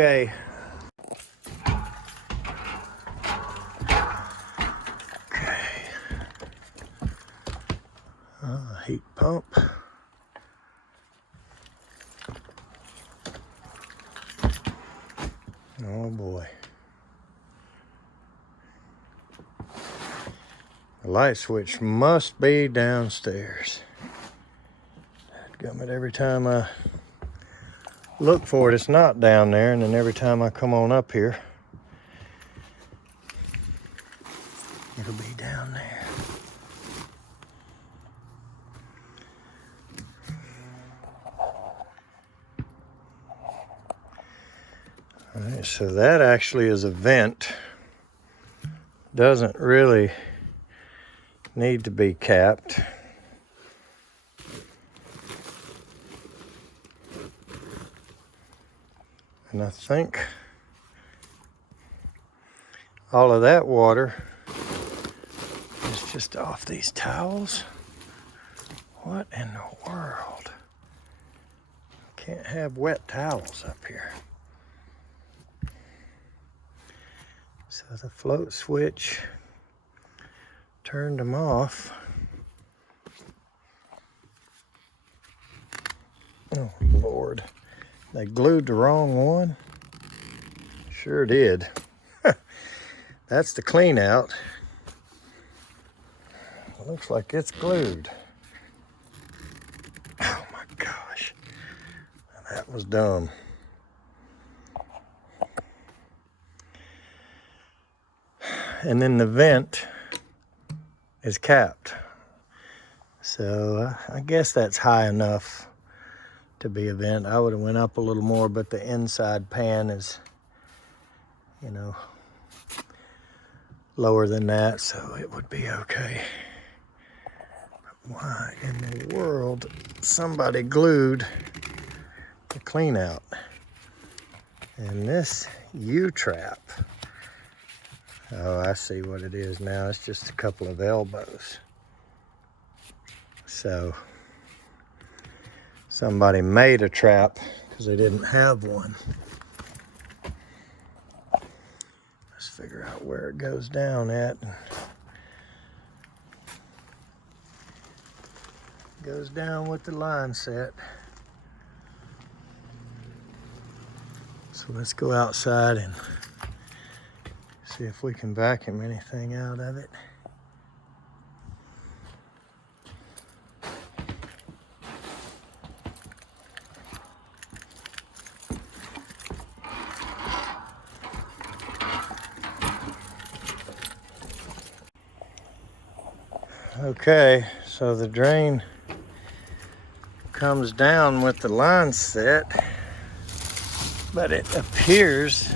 Okay. Heat pump. Oh boy. The light switch must be downstairs. Dadgummit, every time I look for it, it's not down there, and then every time I come on up here, it'll be down there. All right, so that actually is a vent. Doesn't really need to be capped. And I think all of that water is just off these towels. What in the world? Can't have wet towels up here. So the float switch turned them off. Oh Lord, they glued the wrong one. Sure did. That's the clean out. Looks like it's glued. Oh my gosh, that was dumb. And then the vent is capped. So I guess that's high enough to be a vent. I would have went up a little more, but the inside pan is, you know, lower than that, so it would be okay. But why in the world somebody glued the clean out? And this U-trap, oh, I see what it is now. It's just a couple of elbows. So somebody made a trap because they didn't have one. Let's figure out where it goes down at. It goes down with the line set. So let's go outside and see if we can vacuum anything out of it. Okay, so the drain comes down with the line set, but it appears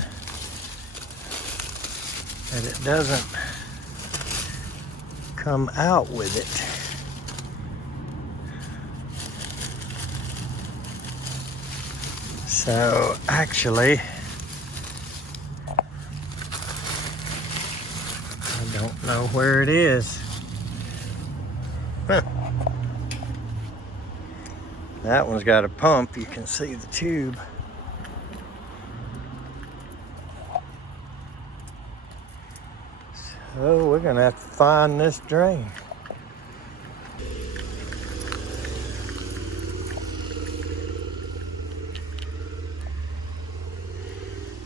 that it doesn't come out with it. So actually, I don't know where it is. Huh. That one's got a pump. You can see the tube. So we're gonna have to find this drain.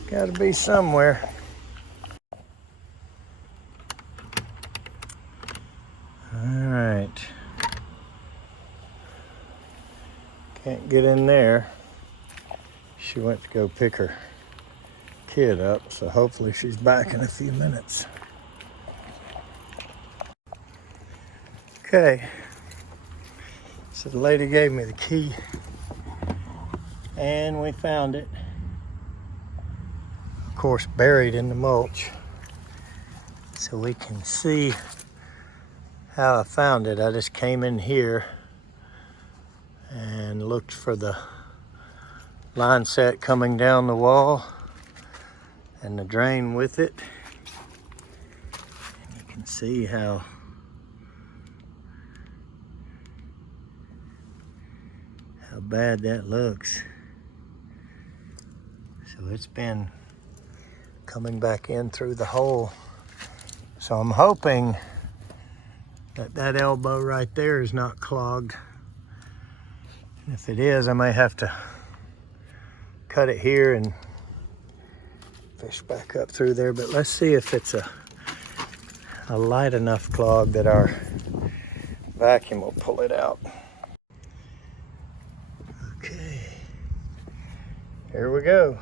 Gotta be somewhere. All right. Can't get in there. She went to go pick her kid up, so hopefully she's back in a few minutes. Okay. So the lady gave me the key and we found it. Of course, buried in the mulch. So we can see how I found it. I just came in here and looked for the line set coming down the wall and the drain with it. And you can see how bad that looks. So it's been coming back in through the hole. So I'm hoping that that elbow right there is not clogged. And if it is, I may have to cut it here and fish back up through there. But let's see if it's a light enough clog that our vacuum will pull it out. Okay, here we go.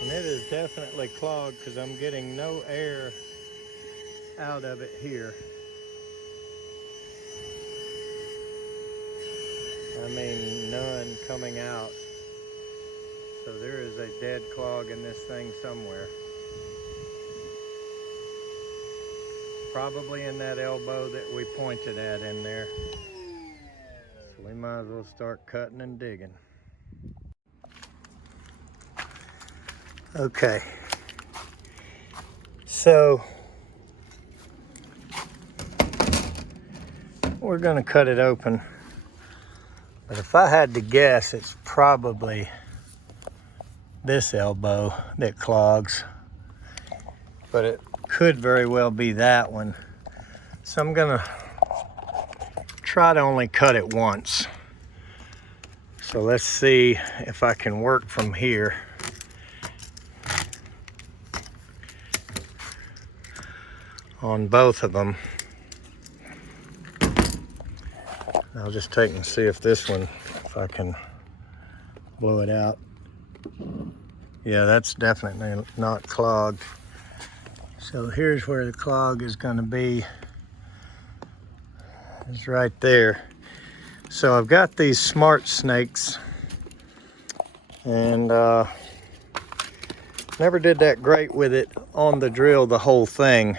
And it is definitely clogged because I'm getting no air out of it here. I mean, none coming out. So there is a dead clog in this thing somewhere. Probably in that elbow that we pointed at in there. So we might as well start cutting and digging. Okay. So we're gonna cut it open. But if I had to guess, it's probably this elbow that clogs. But it could very well be that one. So I'm gonna try to only cut it once. So let's see if I can work from here. On both of them. I'll just take and see if this one, if I can blow it out. Yeah, that's definitely not clogged. So here's where the clog is going to be. It's right there. So I've got these smart snakes, and never did that great with it on the drill, the whole thing.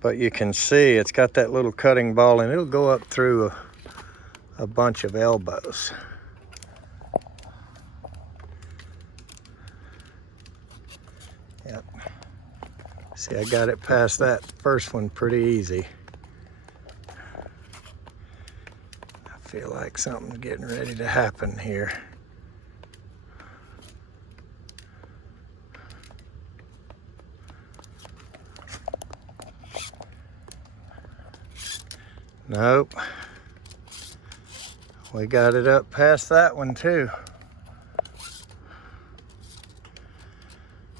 But you can see it's got that little cutting ball, and it'll go up through a bunch of elbows. Yep. See, I got it past that first one pretty easy. I feel like something's getting ready to happen here. Nope. We got it up past that one too.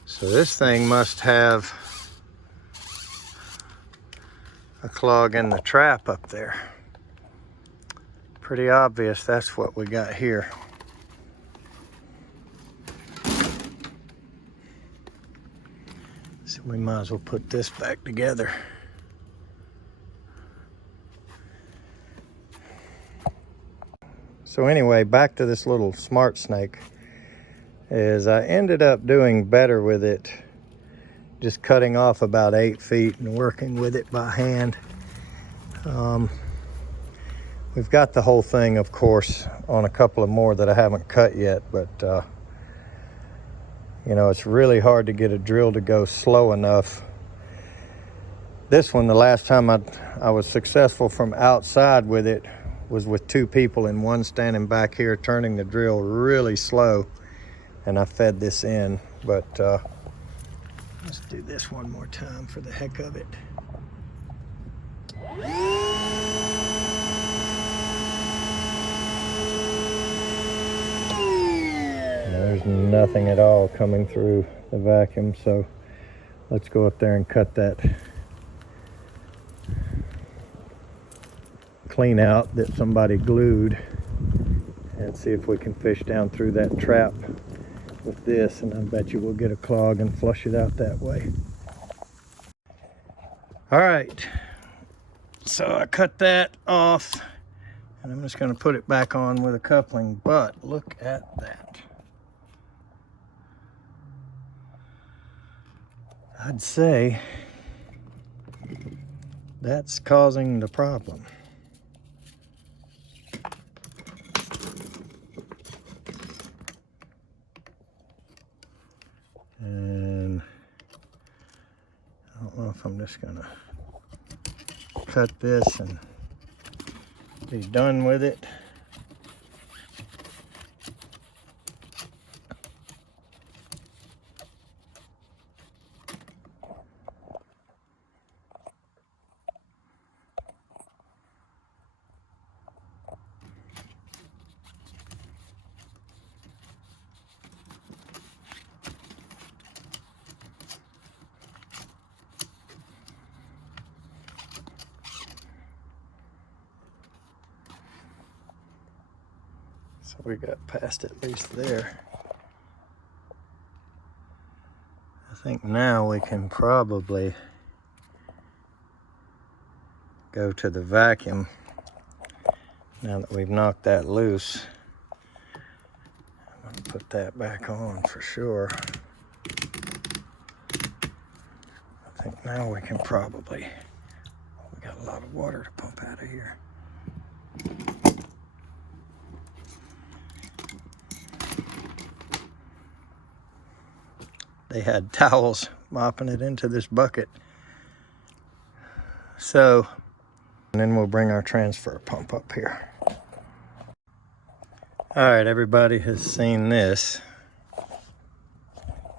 So this thing must have a clog in the trap up there. Pretty obvious that's what we got here. So we might as well put this back together. So anyway, back to this little smart snake, is I ended up doing better with it, just cutting off about 8 feet and working with it by hand. We've got the whole thing, of course, on a couple of more that I haven't cut yet, but you know, it's really hard to get a drill to go slow enough. This one, the last time I was successful from outside with it, was with 2 people and one standing back here turning the drill really slow, and I fed this in. But let's do this one more time for the heck of it. There's nothing at all coming through the vacuum, so let's go up there and cut that clean out that somebody glued and see if we can fish down through that trap with this, and I bet you we'll get a clog and flush it out that way. All right, so I cut that off and I'm just going to put it back on with a coupling, but look at that. I'd say that's causing the problem. And I don't know if I'm just gonna cut this and be done with it. So we got past at least there. I think now we can probably go to the vacuum now that we've knocked that loose. I'm going to put that back on for sure. I think now we can probably, we got a lot of water to pump out of here. They had towels mopping it into this bucket. So, and then we'll bring our transfer pump up here. All right, everybody has seen this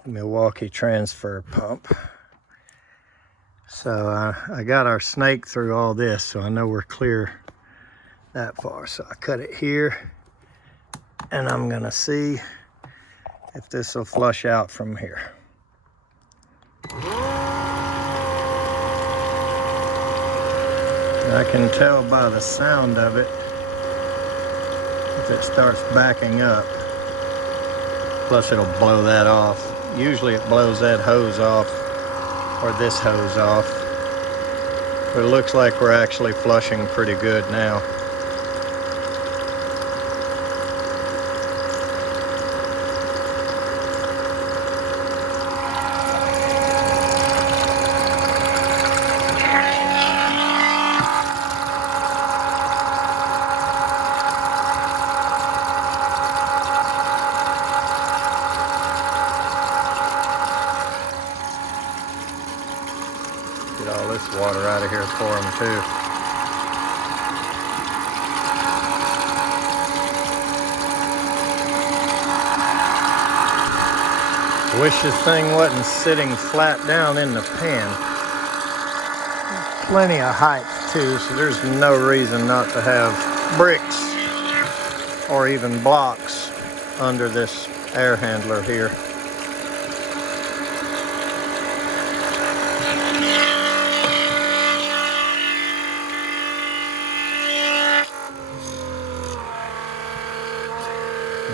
Milwaukee transfer pump. So I got our snake through all this, so I know we're clear that far. So I cut it here, and I'm gonna see if this will flush out from here. I can tell by the sound of it if it starts backing up. Plus it'll blow that off. Usually it blows that hose off or this hose off. But it looks like we're actually flushing pretty good now. Get all this water out of here for them too. Wish this thing wasn't sitting flat down in the pan. Plenty of height too, so there's no reason not to have bricks or even blocks under this air handler here.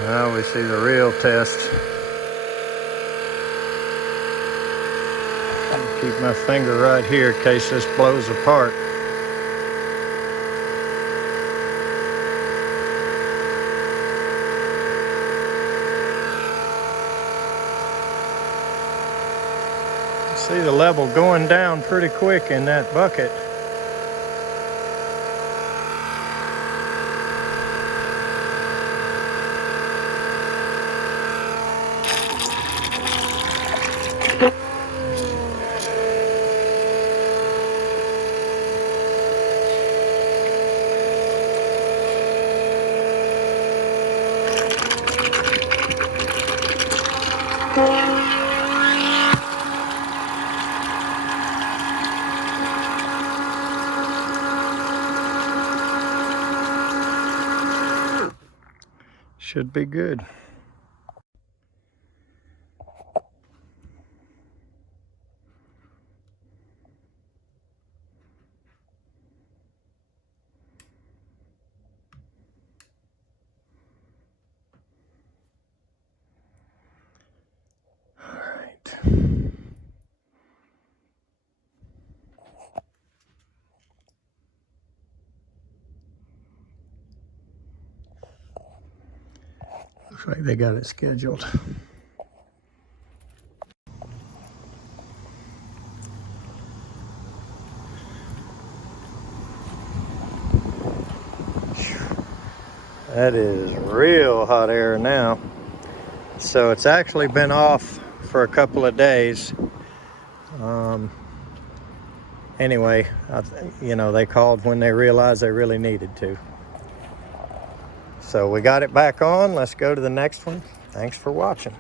Now we see the real test. I'll keep my finger right here in case this blows apart. See the level going down pretty quick in that bucket. Should be good. All right. Looks like they got it scheduled. That is real hot air now. So it's actually been off for a couple of days. anyway, you know, they called when they realized they really needed to. So we got it back on. Let's go to the next one. Thanks for watching.